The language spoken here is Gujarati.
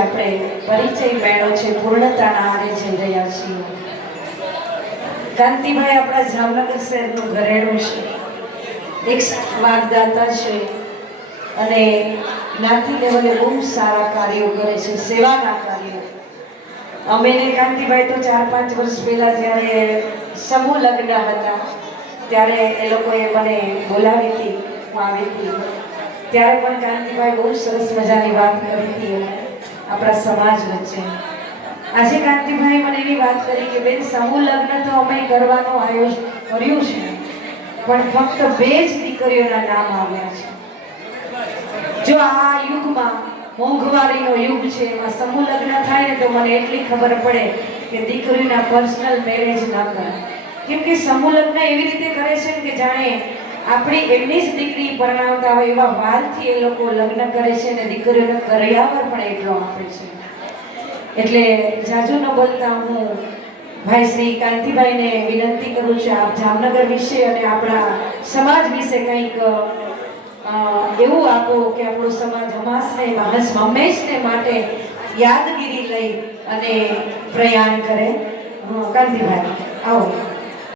આપણે પરિચય મેળો છે, પૂર્ણતાના આરે જઈ રહ્યા છીએ. કાંતિભાઈ આપણા જામનગર શહેરનું ઘરેણું છે. એક વાગદાતા છે અને જ્ઞાતિ લેવલે બહુ સારા કાર્યો કરે છે, સેવાના કાર્યો. અમે ને કાંતિભાઈ તો ચાર પાંચ વર્ષ પહેલા જ્યારે સમૂહ લગ્ન હતા, ત્યારે એ લોકોએ મને બોલાવી હતી, હું આવી હતી. ત્યારે પણ કાંતિભાઈ બહુ સરસ મજાની વાત કરી હતી. આપણા સમાજ વચ્ચે. આજે કાંતિભાઈ મને એવી વાત કરી કે, બેન, સમૂહ લગ્ન તો અમે કરવાનું આયોજન કર્યું છે, પણ ફક્ત બે જ દીકરીઓના નામ આવ્યા છે. જો આ યુગમાં મોંઘવારીનો યુગ છે, એમાં સમૂહ લગ્ન થાય ને તો મને એટલી ખબર પડે કે દીકરીના પર્સનલ મેરેજ ન કરે કેમ કે સમૂહ લગ્ન એવી રીતે કરે છે કે જાણે આપણી એમની જ દીકરી પરણાવતા હોય એવા વાલથી એ લોકો લગ્ન કરે છે અને દીકરીઓને કરિયાવર પણ એટલો આપે છે. એટલે જાજુ ન બોલતા હું ભાઈ શ્રી કાંતિભાઈને વિનંતી કરું છું, આપ જામનગર વિશે અને આપણા સમાજ વિશે કંઈક એવું આપો કે આપણો સમાજ હમાસને હંસ હંમેશને માટે યાદગીરી લઈ અને પ્રયાણ કરે. કાંતિભાઈ, આવો.